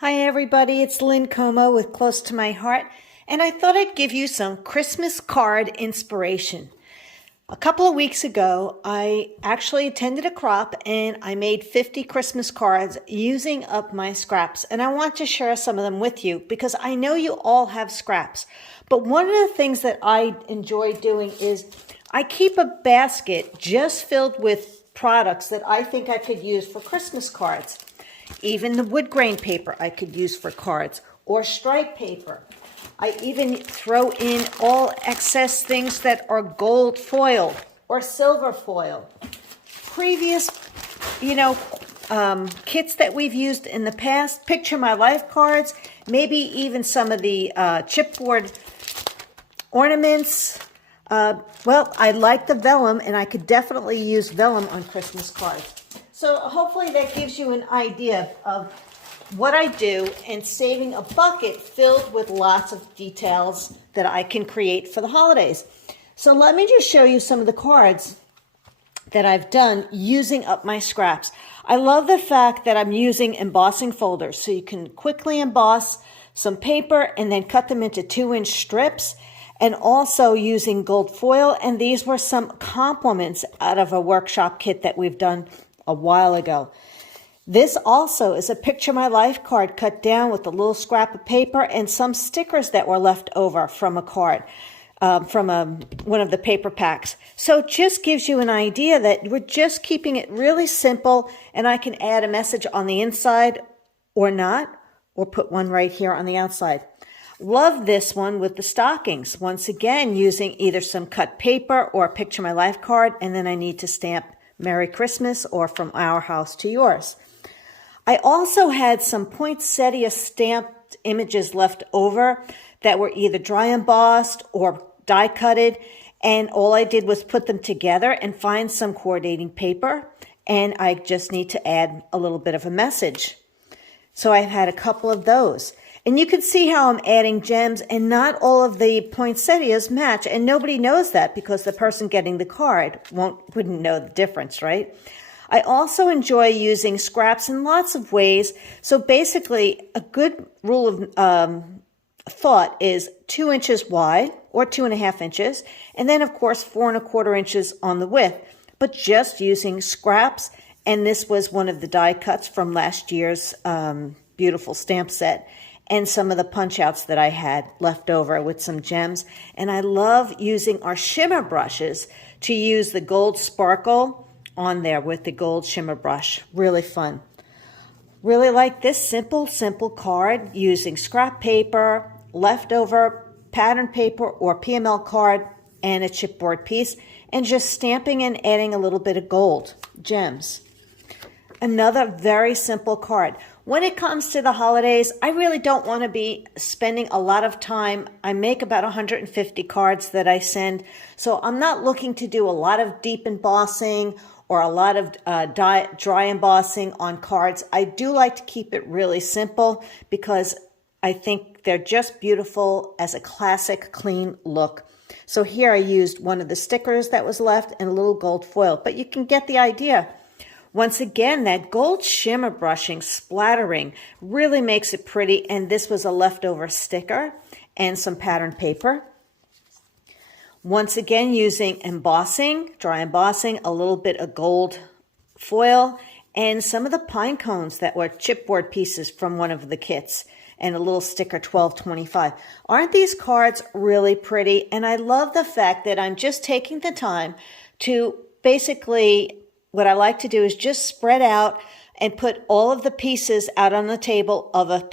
Hi everybody, it's Lynn Como with Close to My Heart, and I thought I'd give you some Christmas card inspiration. A couple of weeks ago, I actually attended a crop and I made 50 Christmas cards using up my scraps, and I want to share some of them with you because I know you all have scraps. But one of the things that I enjoy doing is I keep a basket just filled with products that I think I could use for Christmas cards. Even the wood grain paper I could use for cards, or stripe paper. I even throw in all excess things that are gold foil or silver foil. Previous, kits that we've used in the past, Picture My Life cards, maybe even some of the chipboard ornaments. I like the vellum, and I could definitely use vellum on Christmas cards. So hopefully that gives you an idea of what I do and saving a bucket filled with lots of details that I can create for the holidays. So let me just show you some of the cards that I've done using up my scraps. I love the fact that I'm using embossing folders, so you can quickly emboss some paper and then cut them into 2-inch strips, and also using gold foil. And these were some compliments out of a workshop kit that we've done a while ago. This also is a Picture My Life card cut down with a little scrap of paper and some stickers that were left over from a card, one of the paper packs. So it just gives you an idea that we're just keeping it really simple, and I can add a message on the inside or not, or put one right here on the outside. Love this one with the stockings. Once again, using either some cut paper or a Picture My Life card, and then I need to stamp Merry Christmas or From Our House to Yours. I also had some poinsettia stamped images left over that were either dry embossed or die cutted, and all I did was put them together and find some coordinating paper, and I just need to add a little bit of a message. So I've had a couple of those. And you can see how I'm adding gems, and not all of the poinsettias match, and nobody knows that because the person getting the card wouldn't know the difference, right? I also enjoy using scraps in lots of ways. So basically, a good rule of thought is 2 inches wide or 2.5 inches, and then of course 4¼ inches on the width, but just using scraps. And this was one of the die cuts from last year's beautiful stamp set, and some of the punch outs that I had left over with some gems. And I love using our shimmer brushes to use the gold sparkle on there with the gold shimmer brush. Really fun. Really like this simple card using scrap paper, leftover pattern paper or PML card, and a chipboard piece, and just stamping and adding a little bit of gold gems. Another very simple card. When it comes to the holidays, I really don't want to be spending a lot of time. I make about 150 cards that I send, so I'm not looking to do a lot of deep embossing or a lot of dry embossing on cards. I do like to keep it really simple because I think they're just beautiful as a classic, clean look. So here I used one of the stickers that was left and a little gold foil, but you can get the idea. Once again, that gold shimmer brushing, splattering, really makes it pretty. And this was a leftover sticker and some pattern paper. Once again, using embossing, dry embossing, a little bit of gold foil, and some of the pine cones that were chipboard pieces from one of the kits, and a little sticker 1225. Aren't these cards really pretty? And I love the fact that I'm just taking the time to basically, what I like to do is just spread out and put all of the pieces out on the table of a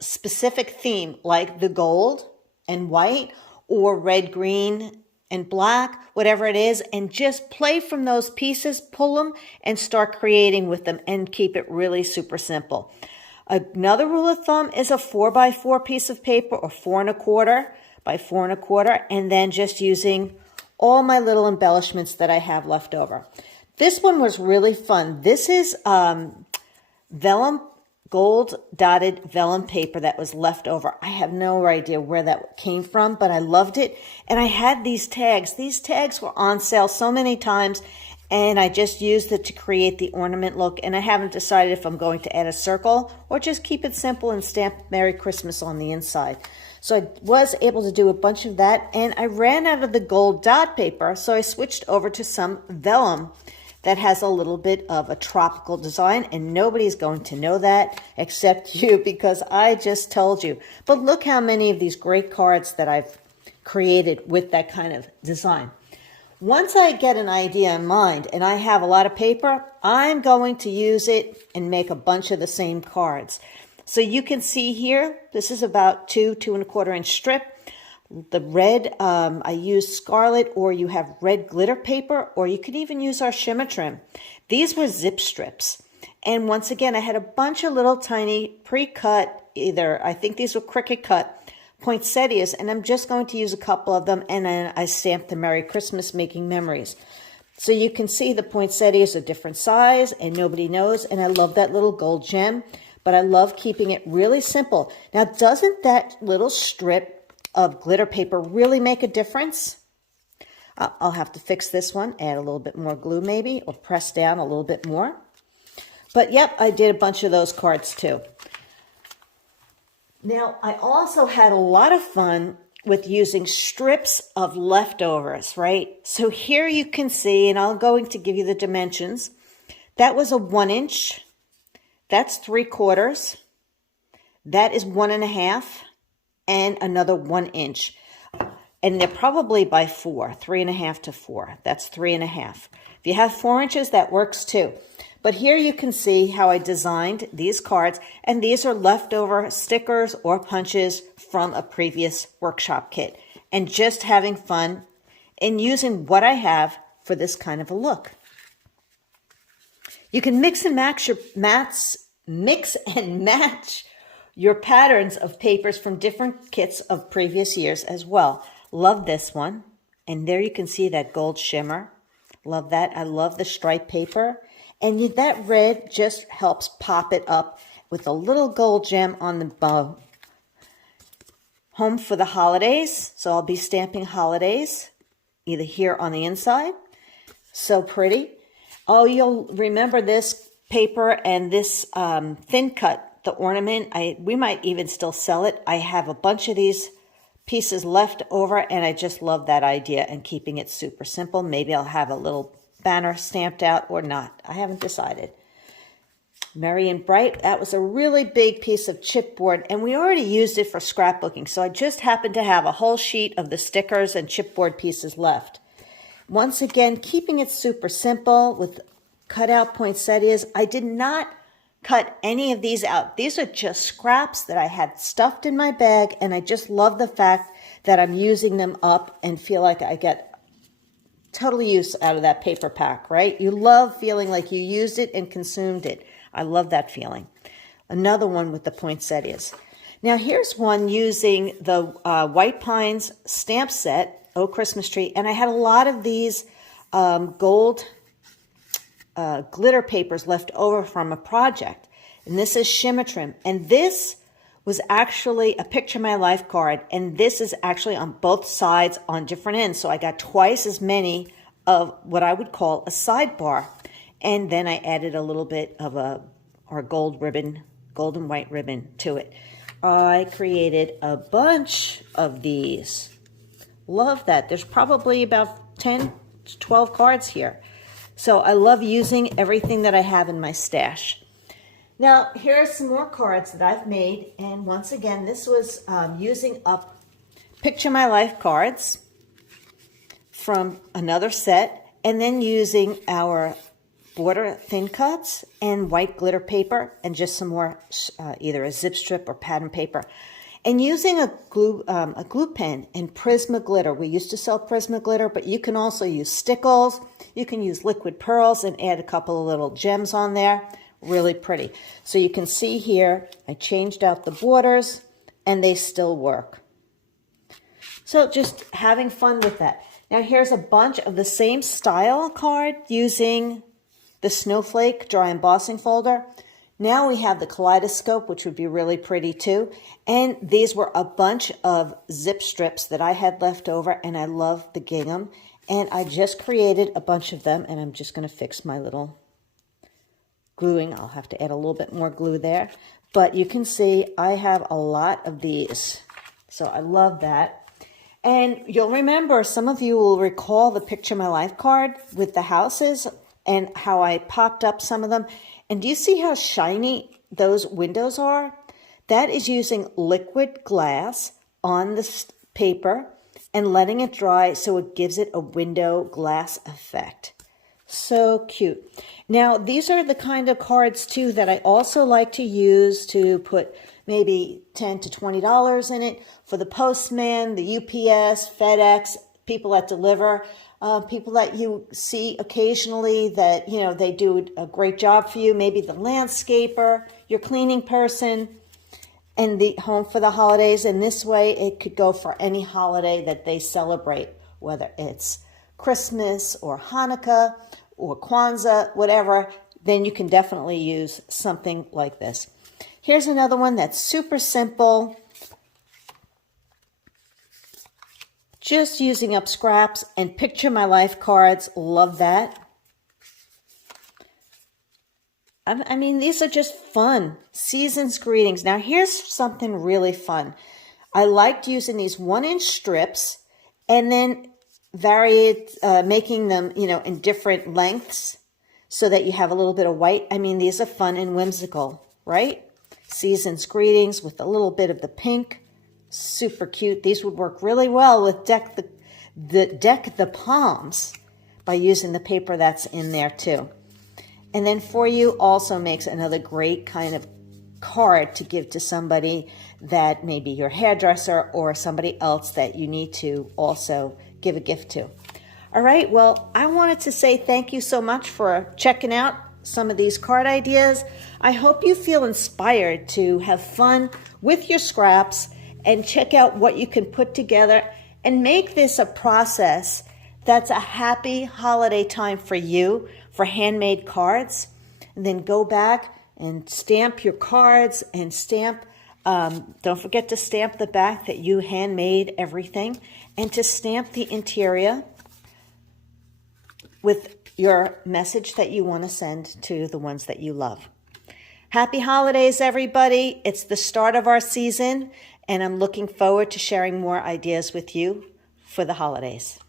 specific theme, like the gold and white or red, green, and black, whatever it is, and just play from those pieces, pull them, and start creating with them, and keep it really super simple. Another rule of thumb is a 4x4 piece of paper, or 4¼ by 4¼ and then just using all my little embellishments that I have left over. This one was really fun. This is vellum, gold dotted vellum paper that was left over. I have no idea where that came from, but I loved it. And I had these tags. These tags were on sale so many times, And I just used it to create the ornament look, and I haven't decided if I'm going to add a circle or just keep it simple and stamp Merry Christmas on the inside. So I was able to do a bunch of that, and I ran out of the gold dot paper, so I switched over to some vellum that has a little bit of a tropical design, and nobody's going to know that except you, because I just told you. But look how many of these great cards that I've created with that kind of design. Once I get an idea in mind and I have a lot of paper, I'm going to use it and make a bunch of the same cards. So you can see here, this is about 2.25 inch strip. The red, I use scarlet, or you have red glitter paper, or you could even use our shimmer trim. These were zip strips. And once again, I had a bunch of little tiny pre-cut, I think these were Cricut cut, poinsettias, and I'm just going to use a couple of them, and then I stamped the Merry Christmas Making Memories. So you can see the poinsettias are different size, and nobody knows, and I love that little gold gem, but I love keeping it really simple. Now, doesn't that little strip of glitter paper really make a difference? I'll have to fix this one, add a little bit more glue maybe, or press down a little bit more. But yep, I did a bunch of those cards too. Now, I also had a lot of fun with using strips of leftovers, right? So here you can see, and I'm going to give you the dimensions. That was a 1 inch. That's 3/4. That is 1.5, and another 1 inch. And they're probably by 4, 3.5 to 4. That's 3.5. If you have 4 inches, that works too. But here you can see how I designed these cards, and these are leftover stickers or punches from a previous workshop kit, and just having fun and using what I have for this kind of a look. You can mix and match your patterns of papers from different kits of previous years as well. Love this one. And there you can see that gold shimmer. Love that. I love the striped paper. And that red just helps pop it up with a little gold gem on the bow. Home for the holidays. So I'll be stamping holidays either here on the inside. So pretty. Oh, you'll remember this paper and this thin cut, the ornament. We might even still sell it. I have a bunch of these pieces left over, and I just love that idea and keeping it super simple. Maybe I'll have a little banner stamped out or not. I haven't decided. Merry and Bright, that was a really big piece of chipboard, and we already used it for scrapbooking, so I just happened to have a whole sheet of the stickers and chipboard pieces left. Once again, keeping it super simple with cutout poinsettias. I did not cut any of these out. These are just scraps that I had stuffed in my bag, and I just love the fact that I'm using them up and feel like I get total use out of that paper pack, right? You love feeling like you used it and consumed it. I love that feeling. Another one with the poinsettias. Now here's one using the White Pines stamp set, Oh Christmas Tree, and I had a lot of these gold glitter papers left over from a project. And this is shimmer trim. And this was actually a Picture My Life card, and this is actually on both sides on different ends. So I got twice as many of what I would call a sidebar. And then I added a little bit of our gold ribbon, gold and white ribbon to it. I created a bunch of these. Love that. There's probably about 10 to 12 cards here. So I love using everything that I have in my stash. Now, here are some more cards that I've made. And once again, this was using up Picture My Life cards from another set, and then using our border thin cuts and white glitter paper and just some more either a zip strip or pattern paper. And using a glue pen and Prisma glitter. We used to sell Prisma glitter, but you can also use stickles. You can use liquid pearls and add a couple of little gems on there. Really pretty. So you can see here, I changed out the borders and they still work. So just having fun with that. Now here's a bunch of the same style card using the snowflake dry embossing folder. Now we have the kaleidoscope, which would be really pretty too. And these were a bunch of zip strips that I had left over, and I love the gingham. And I just created a bunch of them, and I'm just going to fix my little gluing. I'll have to add a little bit more glue there. But you can see I have a lot of these. So I love that. And you'll remember, some of you will recall the Picture My Life card with the houses and how I popped up some of them. And do you see how shiny those windows are? That is using liquid glass on the paper and letting it dry so it gives it a window glass effect. So cute. Now, these are the kind of cards, too, that I also like to use to put maybe $10 to $20 in it for the postman, the UPS, FedEx, people that deliver, people that you see occasionally that, you know, they do a great job for you, maybe the landscaper, your cleaning person, and the home for the holidays. And this way it could go for any holiday that they celebrate, whether it's Christmas or Hanukkah or Kwanzaa, whatever, then you can definitely use something like this. Here's another one that's super simple. Just using up scraps and Picture My Life cards. Love that. I mean, these are just fun. Season's greetings. Now, here's something really fun. I liked using these 1-inch strips and then making them, you know, in different lengths so that you have a little bit of white. I mean, these are fun and whimsical, right? Season's greetings with a little bit of the pink. Super cute. These would work really well with deck the palms by using the paper that's in there too. And then For You also makes another great kind of card to give to somebody that may be your hairdresser or somebody else that you need to also give a gift to. All right, well, I wanted to say thank you so much for checking out some of these card ideas. I hope you feel inspired to have fun with your scraps and check out what you can put together and make this a process that's a happy holiday time for you, for handmade cards. And then go back and stamp your cards and stamp, don't forget to stamp the back that you handmade everything, and to stamp the interior with your message that you want to send to the ones that you love. Happy holidays, everybody. It's the start of our season, and I'm looking forward to sharing more ideas with you for the holidays.